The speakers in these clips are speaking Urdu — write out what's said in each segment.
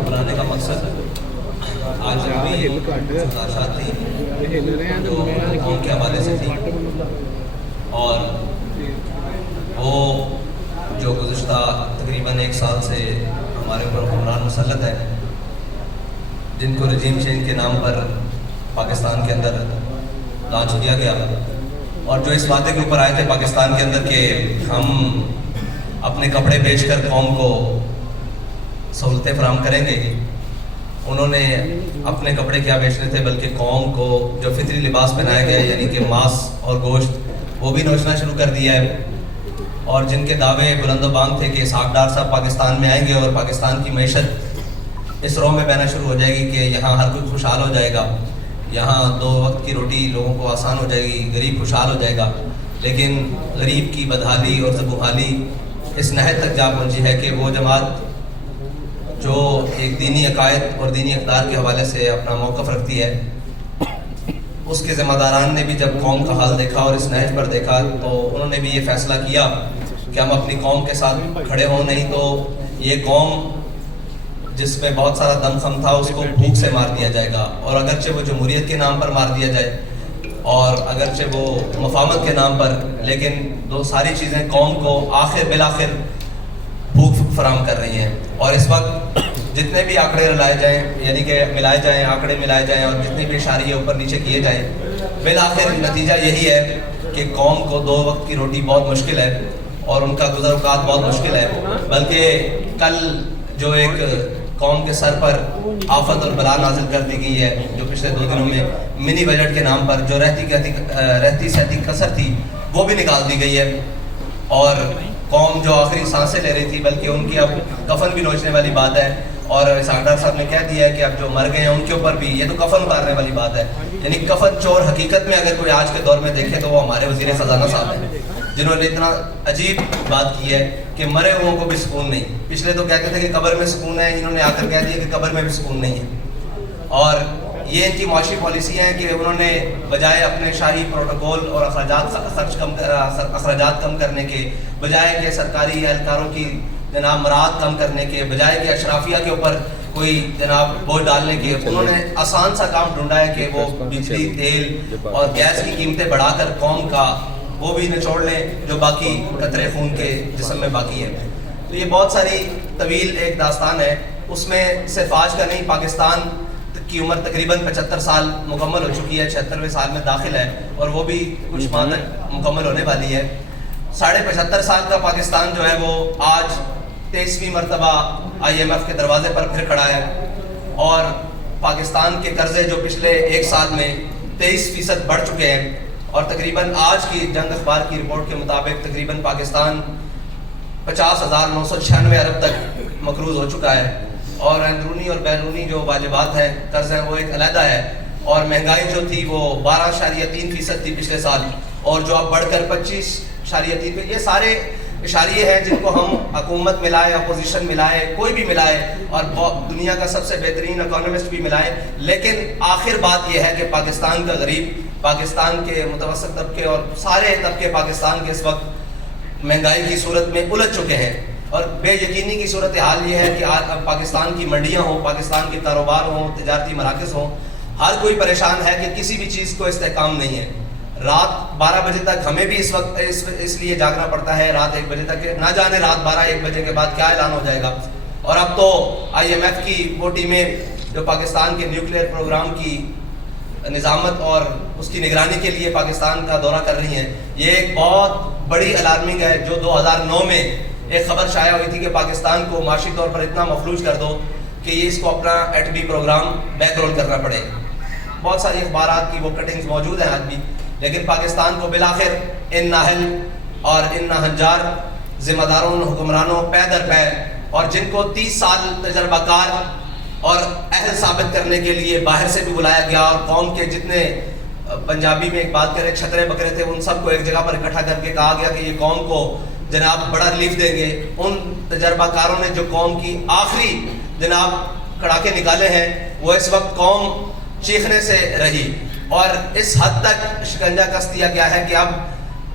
بنانے کا مقصد آج بھی گزارشات تھی جو قوم کے حوالے سے تھی، اور وہ جو گزشتہ تقریباً 1 سال سے ہمارے اوپر حکمران مسلط ہے، جن کو رجیم چینج کے نام پر پاکستان کے اندر لانچ کیا گیا، اور جو اس وعدے کے اوپر آئے تھے پاکستان کے اندر کہ ہم اپنے کپڑے بیچ کر قوم کو سہولتیں فراہم کریں گے، انہوں نے اپنے کپڑے کیا بیچنے تھے بلکہ قوم کو جو فطری لباس پہنایا گیا یعنی کہ ماس اور گوشت وہ بھی نوچنا شروع کر دیا ہے، اور جن کے دعوے بلند و بانگ تھے کہ اسحاق ڈار صاحب پاکستان میں آئیں گے اور پاکستان کی معیشت اس رو میں بہنا شروع ہو جائے گی کہ یہاں ہر کوئی خوشحال ہو جائے گا، یہاں 2 وقت کی روٹی لوگوں کو آسان ہو جائے گی، غریب خوشحال ہو جائے گا، لیکن غریب کی بدحالی اور زبوحالی اس نہج تک جا پہنچی ہے کہ وہ جماعت جو ایک دینی عقائد اور دینی اقدار کے حوالے سے اپنا موقف رکھتی ہے، اس کے ذمہ داران نے بھی جب قوم کا حال دیکھا اور اس نہج پر دیکھا تو انہوں نے بھی یہ فیصلہ کیا کہ ہم اپنی قوم کے ساتھ کھڑے ہوں، نہیں تو یہ قوم جس میں بہت سارا دم خم تھا اس کو بھوک سے مار دیا جائے گا، اور اگرچہ وہ جمہوریت کے نام پر مار دیا جائے اور اگرچہ وہ مفاہمت کے نام پر، لیکن ساری چیزیں قوم کو بالآخر بھوک فراہم کر رہی ہیں۔ اور اس وقت جتنے بھی آنکڑے لائے جائیں یعنی کہ ملائے جائیں، آنکڑے ملائے جائیں اور جتنے بھی اشاریے اوپر نیچے کیے جائیں، بالآخر نتیجہ یہی ہے کہ قوم کو 2 وقت کی روٹی بہت مشکل ہے اور ان کا گزر اوقات بہت مشکل ہے، بلکہ کل جو ایک قوم کے سر پر آفت اور بلا نازل کر دی گئی ہے جو پچھلے 2 دنوں میں منی بجٹ کے نام پر جو رہتی سہتی کسر تھی وہ بھی نکال دی گئی ہے، اور قوم جو آخری سانسیں لے رہی تھی بلکہ ان کی اب کفن بھی نوچنے والی بات ہے، اور اسحاق ڈار صاحب نے کہہ دیا ہے کہ اب جو مر گئے ہیں ان کے اوپر بھی یہ تو کفن اتارنے والی بات ہے، یعنی کفن چور حقیقت میں اگر کوئی آج کے دور میں دیکھے تو وہ ہمارے وزیر خزانہ صاحب ہیں، جنہوں نے اتنا عجیب بات کی ہے کہ مرے ہوئوں کو بھی سکون نہیں۔ پچھلے تو کہتے تھے کہ قبر میں سکون ہے، انہوں نے آ کر کہہ دیا کہ قبر میں بھی سکون نہیں ہے، اور یہ ان کی معاشی پالیسیاں ہیں کہ انہوں نے بجائے اپنے شاہی پروٹوکول اور اخراجات کم کرنے کے، بجائے کہ سرکاری اہلکاروں کی جناب مراعات کم کرنے کے، بجائے کہ اشرافیہ کے اوپر کوئی جناب بوجھ ڈالنے کے، انہوں نے آسان سا کام ڈھونڈا ہے کہ وہ بجلی، تیل اور گیس کی قیمتیں بڑھا کر قوم کا وہ بھی نچوڑ لیں جو باقی قطرے خون کے جسم میں باقی ہے۔ تو یہ بہت ساری طویل ایک داستان ہے، اس میں صرف آج کا نہیں، پاکستان کی عمر تقریباً 75 سال مکمل ہو چکی ہے، 76ویں سال میں داخل ہے اور وہ بھی کچھ ماہ تک مکمل ہونے والی ہے۔ 75.5 سال کا پاکستان جو ہے وہ آج 23ویں مرتبہ IMF کے دروازے پر پھر کھڑا ہے، اور پاکستان کے قرضے جو پچھلے 1 سال میں 23% بڑھ چکے ہیں، اور تقریباً آج کی جنگ اخبار کی رپورٹ کے مطابق تقریباً پاکستان 50,996 ارب تک مقروض ہو چکا ہے، اور اندرونی اور بیرونی جو واجبات ہیں قرض ہیں وہ ایک علیحدہ ہے، اور مہنگائی جو تھی وہ 12.3% تھی پچھلے سال، اور جو اب بڑھ کر 25.3 پہ، یہ سارے اشاریے ہیں جن کو ہم حکومت ملائے، اپوزیشن ملائے، کوئی بھی ملائے، اور دنیا کا سب سے بہترین اکانومسٹ بھی ملائے، لیکن آخر بات یہ ہے کہ پاکستان کا غریب، پاکستان کے متوسط طبقے اور سارے طبقے پاکستان کے اس وقت مہنگائی کی صورت میں الجھ چکے ہیں، اور بے یقینی کی صورتحال یہ ہے کہ آج پاکستان کی منڈیاں ہوں، پاکستان کے کاروبار ہوں، تجارتی مراکز ہوں، ہر کوئی پریشان ہے کہ کسی بھی چیز کو استحکام نہیں ہے۔ رات 12 بجے تک ہمیں بھی اس وقت اس لیے جاگنا پڑتا ہے، رات 1 بجے تک، نہ جانے رات 12-1 بجے کے بعد کیا اعلان ہو جائے گا، اور اب تو IMF کی وہ ٹیمیں جو پاکستان کے نیوکلیئر پروگرام کی نظامت اور اس کی نگرانی کے لیے پاکستان کا دورہ کر رہی ہیں، یہ ایک بہت بڑی الارمنگ ہے۔ جو 2009 میں ایک خبر شائع ہوئی تھی کہ پاکستان کو معاشی طور پر اتنا مفلوج کر دو کہ یہ اس کو اپنا ایٹمی پروگرام بیک رول کرنا پڑے، بہت ساری اخبارات کی وہ کٹنگز موجود ہیں آج بھی، لیکن پاکستان کو بالآخر ان نااہل اور ان ناہنجار ذمہ داروں، حکمرانوں پے در پے، اور جن کو 30 سال تجربہ کار اور اہل ثابت کرنے کے لیے باہر سے بھی بلایا گیا، اور قوم کے جتنے پنجابی میں ایک بات کریں چھترے بکرے تھے ان سب کو ایک جگہ پر اکٹھا کر کے کہا گیا کہ یہ قوم کو جناب بڑا ریلیف دیں گے۔ ان تجربہ کاروں نے جو قوم کی آخری جناب کڑاکے نکالے ہیں، وہ اس وقت قوم چیخنے سے رہی، اور اس حد تک شکنجہ کس دیا گیا ہے کہ اب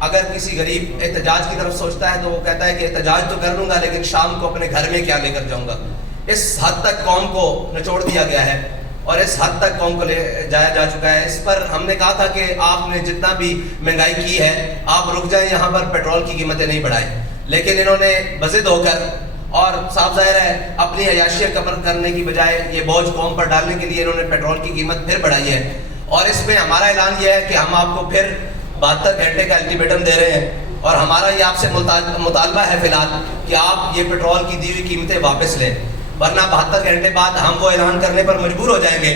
اگر کسی غریب احتجاج کی طرف سوچتا ہے تو وہ کہتا ہے کہ احتجاج تو کر لوں گا لیکن شام کو اپنے گھر میں کیا لے کر جاؤں گا. اس حد تک قوم کو نچوڑ دیا گیا ہے اور اس حد تک قوم کو لے جایا جا چکا ہے. اس پر ہم نے کہا تھا کہ آپ نے جتنا بھی مہنگائی کی ہے آپ رک جائیں, یہاں پر پیٹرول کی قیمتیں نہیں بڑھائیں. لیکن انہوں نے بضد ہو کر اور صاف ظاہر ہے اپنی عیاشیاں کم کرنے کی بجائے یہ بوجھ قوم پر ڈالنے کے لیے انہوں نے پیٹرول کی قیمت پھر بڑھائی ہے. اور اس میں ہمارا اعلان یہ ہے کہ ہم آپ کو پھر 72 گھنٹے کا الٹیمیٹم دے رہے ہیں اور ہمارا یہ آپ سے مطالبہ ہے فی الحال کہ آپ یہ پیٹرول کی دی ہوئی قیمتیں واپس لیں, ورنہ 72 گھنٹے بعد ہم وہ اعلان کرنے پر مجبور ہو جائیں گے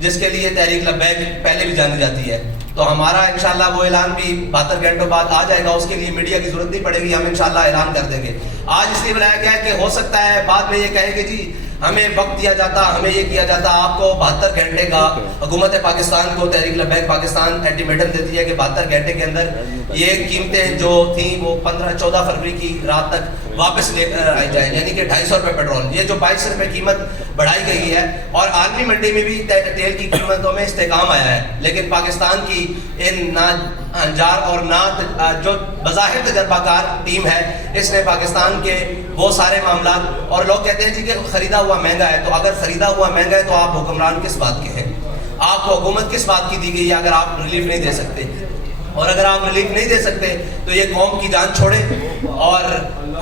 جس کے لیے تحریک لبیک پہلے بھی جانی جاتی ہے. تو ہمارا انشاءاللہ وہ اعلان بھی 72 گھنٹوں بعد آ جائے گا, اس کے لیے میڈیا کی ضرورت نہیں پڑے گی, ہم انشاءاللہ اعلان کر دیں گے. آج اس لیے بلایا گیا ہے کہ ہو سکتا ہے بعد میں یہ کہے کہ جی ہمیں وقت دیا جاتا, ہمیں یہ کیا جاتا. آپ کو 72 گھنٹے کا حکومت پاکستان کو تحریک لبیک پاکستان الٹیمیٹم دیتی ہے کہ 72 گھنٹے کے اندر یہ قیمتیں جو تھیں وہ 14 فروری کی رات تک واپس لے کر آئی جائیں, یعنی کہ 250 روپے پیٹرول, یہ جو 22 روپے قیمت بڑھائی گئی ہے. اور عالمی منڈی میں بھی تیل کی قیمتوں میں استحکام آیا ہے, لیکن پاکستان کی ان انجار اور جو بظاہر تجربہ کار ٹیم ہے اس نے پاکستان کے وہ سارے معاملات, اور لوگ کہتے ہیں جی کہ خریدا ہوا مہنگا ہے, تو اگر خریدا ہوا مہنگا ہے تو آپ حکمران کس بات کے ہیں, آپ کو حکومت کس بات کی دی گئی ہے اگر آپ ریلیف نہیں دے سکتے. اور اگر آپ ریلیف نہیں دے سکتے تو یہ قوم کی جان چھوڑے. اور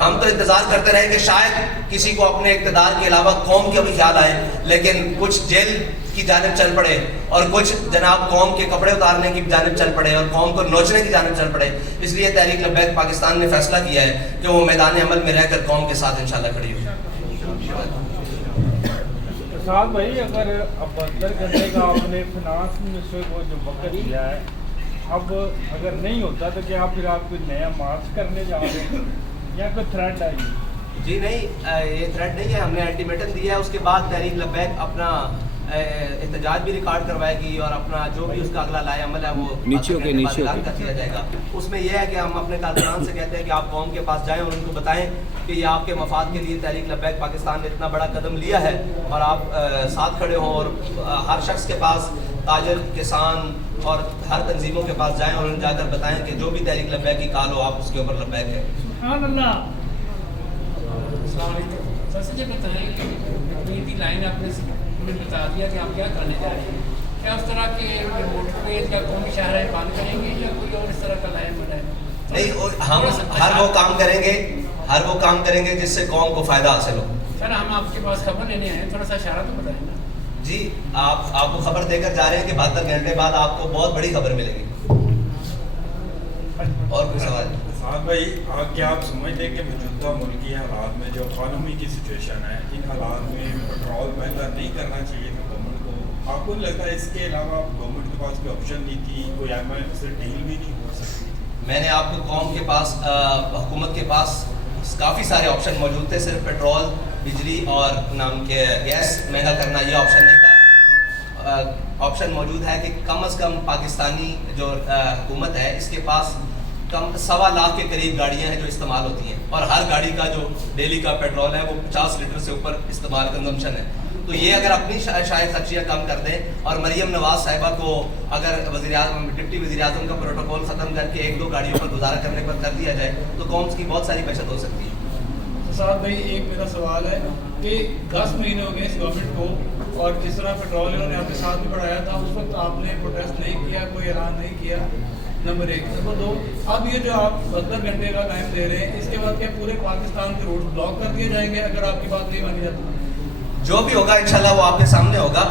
ہم تو انتظار کرتے رہے کہ شاید کسی کو اپنے اقتدار کے علاوہ قوم کا بھی خیال آئے, لیکن کچھ جیل کی جانب چل پڑے اور کچھ جناب قوم کے کپڑے اتارنے کی جانب چل پڑے اور قوم کو نوچنے کی جانب چل پڑے. اس لیے تحریک لبیک پاکستان نے فیصلہ کیا ہے کہ وہ میدان عمل میں رہ کر قوم کے ساتھ انشاءاللہ کھڑی ہوگی. صاحب بھائی اگر 72 گھنٹے کا آپ نے فنانس منسٹر کو جو وقت دیا ہے, اب اگر نہیں ہوتا تو کیا پھر آپ کوئی نیا مارچ کرنے جا رہے ہیں یا کوئی تھریٹ آئی؟ جی نہیں, یہ تھریٹ نہیں ہے, ہم نے الٹیمیٹم دیا ہے. اس کے بعد تحریک لبیک اپنا احتجاج بھی ریکارڈ کروائے گی اور اپنا جو بھی اس کا اگلا لائے عمل ہے وہ نیچے کر دیا جائے گا. اس میں یہ ہے کہ ہم اپنے کارکنان سے کہتے ہیں کہ آپ قوم کے پاس جائیں اور ان کو بتائیں کہ یہ آپ کے مفاد کے لیے تحریک لبیک پاکستان نے اتنا بڑا قدم لیا ہے اور آپ ساتھ کھڑے ہوں, اور ہر شخص کے پاس, تاجر, کسان اور ہر تنظیموں کے پاس جائیں اور ان جا کر بتائیں کہ جو بھی تحریک لبیک کی کال ہو آپ اس کے اوپر لبیک ہے. سبحان اللہ. السلام علیکم. سر سے یہ بتائیں کہ نیتی لائن آپ نے بتا دیا کہ آپ کیا کرنے جا رہے ہیں, کیا اس طرح کے موٹر ویز یا قومی شاہراہیں بند کریں گے یا کوئی اور اس طرح کا لائن بنائیں؟ نہیں, ہم ہر وہ کام کریں گے جس سے قوم کو فائدہ حاصل ہو. سر ہم آپ کے پاس خبر لینے آئے ہیں, تھوڑا سا اشارہ تو بتائیں نا. جی آپ کو خبر دے کر جا رہے ہیں کہ 72 گھنٹے بعد آپ کو بہت بڑی خبر ملے گی. اور کوئی سوال؟ صاحب بھائی کیا آپ سمجھتے ہیں کہ موجودہ ملکی حالات میں جو اکانومی کی سچویشن ہے, ان حالات میں پیٹرول مہنگا نہیں کرنا چاہیے تھا گورنمنٹ کو؟ آپ کو نہیں لگتا ہے اس کے علاوہ گورنمنٹ کے پاس کوئی آپشن نہیں تھی, کوئی ایم آئی سے ڈیل بھی نہیں ہو سکتی؟ میں نے آپ کو قوم کے پاس, حکومت کے پاس کافی سارے آپشن موجود تھے, صرف پیٹرول, بجلی اور نام کے گیس مہنگا کرنا یہ آپشن نہیں تھا. آپشن موجود ہے کہ کم از کم پاکستانی جو حکومت ہے اس کے پاس کم 1.25 لاکھ کے قریب گاڑیاں ہیں جو استعمال ہوتی ہیں, اور ہر گاڑی کا جو ڈیلی کا پیٹرول ہے وہ 50 لیٹر سے اوپر استعمال کنزمپشن ہے. تو یہ اگر اپنی شائع خرچیاں کم کر دیں اور مریم نواز صاحبہ کو اگر ڈپٹی وزیر اعظم کا پروٹوکول ختم کر کے 1-2 گاڑیوں پر گزارا کرنے پر کر دیا جائے تو قوم کی بہت ساری بچت ہو سکتی ہے. صاحب بھائی ایک میرا سوال ہے کہ 10 مہینے ہو گئے اس گورنمنٹ کو, اور جس طرح پیٹرول انہوں نے آپ کے ساتھ بھی بڑھایا تھا اس وقت آپ نے پروٹیسٹ نہیں کیا, کوئی اعلان نہیں کیا, نمبر 1. نمبر 2, اب یہ جو آپ 72 گھنٹے کا ٹائم دے رہے ہیں اس کے بعد کیا پورے پاکستان کے روڈ بلاک کر دیے جائیں گے اگر آپ کی بات نہیں مانی جاتی؟ جو بھی ہوگا انشاءاللہ وہ آپ کے سامنے ہوگا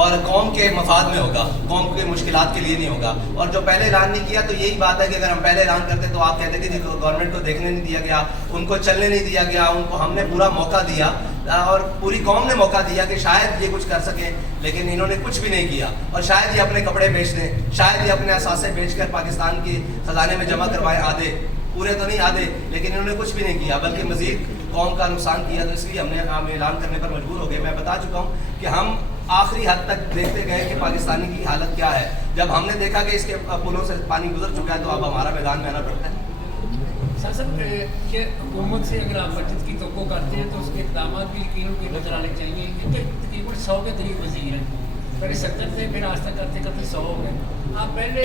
اور قوم کے مفاد میں ہوگا, قوم کے مشکلات کے لیے نہیں ہوگا. اور جو پہلے اعلان نہیں کیا تو یہی بات ہے کہ اگر ہم پہلے اعلان کرتے تو آپ کہتے کہ گورنمنٹ کو دیکھنے نہیں دیا گیا, ان کو چلنے نہیں دیا گیا, ان کو ہم نے پورا موقع دیا اور پوری قوم نے موقع دیا کہ شاید یہ کچھ کر سکیں, لیکن انہوں نے کچھ بھی نہیں کیا. اور شاید یہ اپنے کپڑے بیچ دیں, شاید یہ اپنے اثاثے بیچ کر پاکستان کے خزانے میں جمع کروائے, آدھے, پورے تو نہیں آدھے, لیکن انہوں نے کچھ بھی نہیں کیا بلکہ مزید قوم کا نقصان کیا. تو اس لیے ہم اعلان کرنے پر مجبور ہو گئے. میں بتا چکا ہوں کہ ہم آخری حد تک دیکھتے گئے کہ پاکستانی کی حالت کیا ہے. جب ہم نے دیکھا کہ اس کے پلوں سے پانی گزر چکا ہے تو اب ہمارا میدان میں آنا پڑتا ہے. سر کہ حکومت سے اگر آپ بچت کی توقع کرتے ہیں تو اس کے اقدامات بھی یقیناً کوئی نظر آنے چاہیے, کیونکہ تقریباً 100 کے قریب وزیر ہیں, پہلے 70 تھے, پھر آج تک کرتے کرتے 100 ہو گئے. آپ پہلے